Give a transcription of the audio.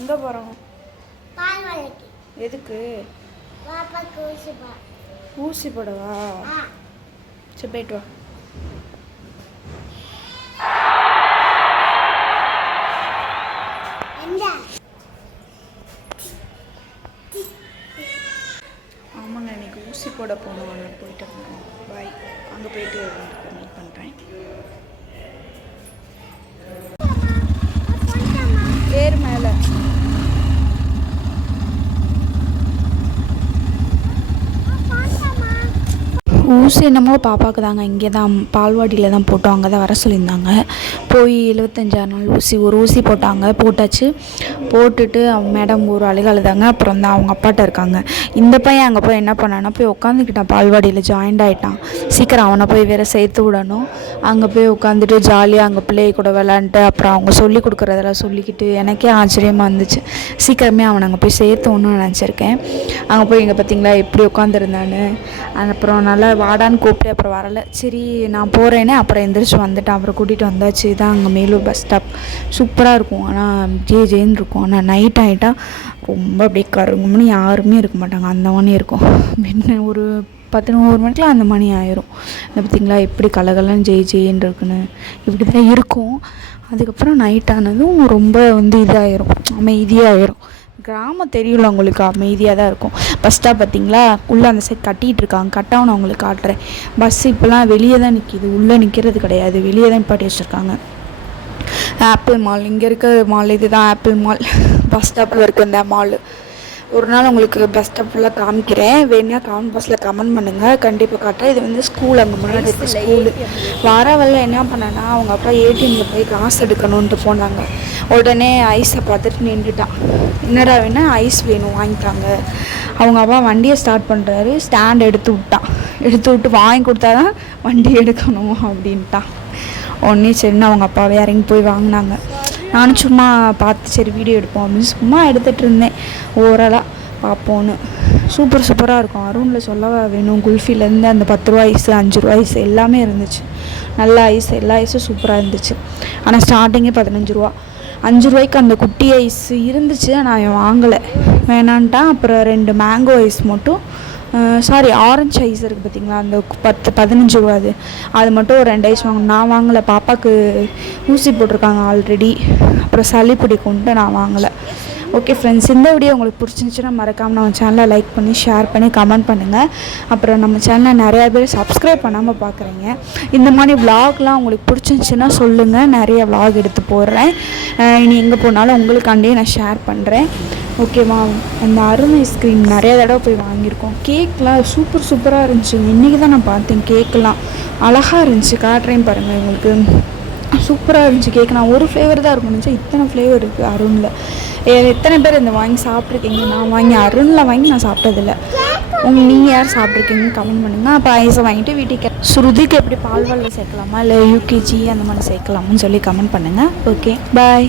எங்கே போகிறோம் எதுக்கு? ஊசி போடவா? சரி போயிட்டு வா. ஆமாங்க ஊசி போட போகணும். போயிட்டு வரேன் பாய் அங்கே போயிட்டு மீட் பண்ணுறேன் ஏறு மேலே ஊசி என்னமோ பாப்பாவுக்கு தாங்க. இங்கே தான் பால்வாடியில் தான் போட்டோம். அங்கே தான் வர சொல்லியிருந்தாங்க. போய் எழுபத்தஞ்சாறு நாள் ஊசி ஒரு ஊசி போட்டாங்க. போட்டாச்சு. போட்டுட்டு அவங்க மேடம் ஒரு அழுக அழுதாங்க அப்புறம் தான் அவங்க அப்பாட்ட இருக்காங்க. இந்த பையன் அங்கே போய் என்ன பண்ணான்னா போய் உட்காந்துக்கிட்டான் பால்வாடியில் ஜாயின்ட் ஆகிட்டான் சீக்கிரம் அவனை போய் வேற சேர்த்து விடணும். அங்கே போய் உட்காந்துட்டு ஜாலியாக அங்கே பிள்ளைய கூட விளாண்டுட்டு அப்புறம் அவங்க சொல்லி கொடுக்குறதெல்லாம் சொல்லிக்கிட்டு எனக்கே ஆச்சரியமாக இருந்துச்சு. சீக்கிரமே அவனை அங்கே போய் சேர்த்தோன்னு நினச்சிருக்கேன். அங்கே போய் இங்கே பார்த்தீங்களா எப்படி உட்காந்துருந்தான்னு அப்புறம் நல்லா வாடான்னு கூப்பிட்டு அப்புறம் வரலை. சரி நான் போகிறேனே அப்புறம் எந்திரிச்சு வந்துட்டேன். அப்புறம் கூட்டிகிட்டு வந்தாச்சு. இதான் அங்கே மேலூர் பஸ் ஸ்டாப் சூப்பராக இருக்கும். ஆனால் ஜே ஜேன்னு இருக்கும். ஆனால் நைட் ஆகிட்டா ரொம்ப அப்படியே கருங்கும்னு யாருமே இருக்க மாட்டாங்க. அந்த மணி இருக்கும். என்ன ஒரு பதினோரு மணிக்கெலாம் அந்த மணி ஆயிரும். இந்த பார்த்தீங்களா? எப்படி கலகலன்னு ஜெய் ஜெயின்னு இருக்குன்னு. இப்படி தான் இருக்கும். அதுக்கப்புறம் நைட் ஆனதும் ரொம்ப வந்து இதாயிரும். அமைதியாயிரும். கிராமம் தெரியல அமைதியாக தான் இருக்கும். பஸ் ஸ்டாப் பார்த்தீங்களா? உள்ளே அந்த சைட் கட்டிகிட்டு இருக்காங்க. கட்டவனை அவங்களுக்கு காட்டுறேன். பஸ் இப்போலாம் வெளியே தான் நிற்கிது உள்ளே நிற்கிறது கிடையாது. வெளியே தான் நிப்பாட்டி வச்சுருக்காங்க. ஆப்பிள் மால் இங்கே இருக்க மால் இது தான் ஆப்பிள் மால் பஸ் ஸ்டாப்பில் இருக்குது இந்த மால் ஒரு நாள் உங்களுக்கு பஸ் ஸ்டாப்பில் காமிக்கிறேன். வேணா கமெண்ட் பாக்ஸில் கமெண்ட் பண்ணுங்கள் கண்டிப்பாக காட்டுறேன். இது வந்து ஸ்கூல் அங்கே முன்னாடி இருக்க ஸ்கூலு வர வரல என்ன பண்ணேன்னா அவங்க அப்பா ஏடிஎம்மில் போய் காசு எடுக்கணுன்ட்டு போனாங்க. உடனே ஐஸை பார்த்துட்டு நின்றுட்டான். என்னடா வேணா ஐஸ் வேணும் வாங்கித்தாங்க. அவங்க அப்பா வண்டியை ஸ்டார்ட் பண்ணுறாரு ஸ்டாண்ட் எடுத்து விட்டான். எடுத்து விட்டு வாங்கி கொடுத்தா தான் வண்டி எடுக்கணும் அப்படின்ட்டான். உடனே சரின்னு அவங்க அப்பாவே இறங்கி போய் வாங்கினாங்க. நானும் சும்மா பார்த்து சரி வீடியோ எடுப்போம் அப்படின்னு சும்மா எடுத்துகிட்டு இருந்தேன். ஓரலாக பார்ப்போன்னு சூப்பர் சூப்பராக இருக்கும். அருணில் சொல்லவா வேணும்? குல்ஃபிலேருந்து அந்த பத்து ரூபா ஐஸு அஞ்சு ரூபா ஐஸ் எல்லாமே இருந்துச்சு. நல்ல ஐஸ் எல்லா ஐஸும் சூப்பராக இருந்துச்சு. ஆனால் ஸ்டார்டிங்கே பதினஞ்சு ரூபா. அஞ்சு ரூபாய்க்கு அந்த குட்டி ஐஸ் இருந்துச்சு நான் வாங்கலை. வேணான்ட்டான். அப்புறம் ரெண்டு மேங்கோ ஐஸ் மட்டும் சாரி ஆரஞ்சு ஐஸ் இருக்குது பார்த்தீங்களா அந்த பத்து பதினஞ்சு ரூபா அது. அது மட்டும் ஒரு ரெண்டு ஐஸ் வாங்கணும். நான் வாங்கலை. பாப்பாவுக்கு ஊசி போட்டிருக்காங்க ஆல்ரெடி அப்புறம் சளி பிடிக்கும்ட்டு நான் வாங்கலை. ஓகே ஃப்ரெண்ட்ஸ் இந்த வீடியோ உங்களுக்கு பிடிச்சிருந்துச்சுன்னா மறக்காமல் நம்ம சேனலை லைக் பண்ணி ஷேர் பண்ணி கமெண்ட் பண்ணுங்கள் அப்புறம் நம்ம சேனலை நிறையா பேர் சப்ஸ்கிரைப் பண்ணாமல் பார்க்குறீங்க இந்த மாதிரி விலாக்லாம் உங்களுக்கு பிடிச்சிருந்துச்சுன்னா சொல்லுங்கள் நிறைய விலாக் எடுத்து போடுறேன். இனி எங்கே போனாலும் உங்களுக்காண்டியே நான் ஷேர் பண்ணுறேன் ஓகேவா அந்த அருண் ஐஸ்கிரீம் நிறைய தடவை போய் வாங்கியிருக்கோம். கேக்லாம் சூப்பர் சூப்பராக இருந்துச்சு. இன்றைக்கி தான் நான் பார்த்தேன் கேக்கெலாம் அழகாக இருந்துச்சு. காட்டுறேன் பாருங்கள் உங்களுக்கு. சூப்பராக இருந்துச்சு கேக் நான் ஒரு ஃப்ளேவர் தான் இருக்கும் நினச்சா இத்தனை ஃப்ளேவர் இருக்குது அருணில். எத்தனை பேர் இந்த வாங்கி சாப்பிட்ருக்கீங்க நான் வாங்கி அருணில் வாங்கி நான் சாப்பிட்டதில்ல. நீ நீங்கள் யார் சாப்பிட்ருக்கீங்கன்னு கமெண்ட் பண்ணுங்கள் அப்போ ஐஸை வாங்கிட்டு வீட்டுக்கு ஸ்ருதிக்கு எப்படி பால்வாலில் சேர்க்கலாமா? இல்லை யூகேஜி அந்த மாதிரி சேர்க்கலாமான்னு சொல்லி கமெண்ட் பண்ணுங்கள் ஓகே பாய்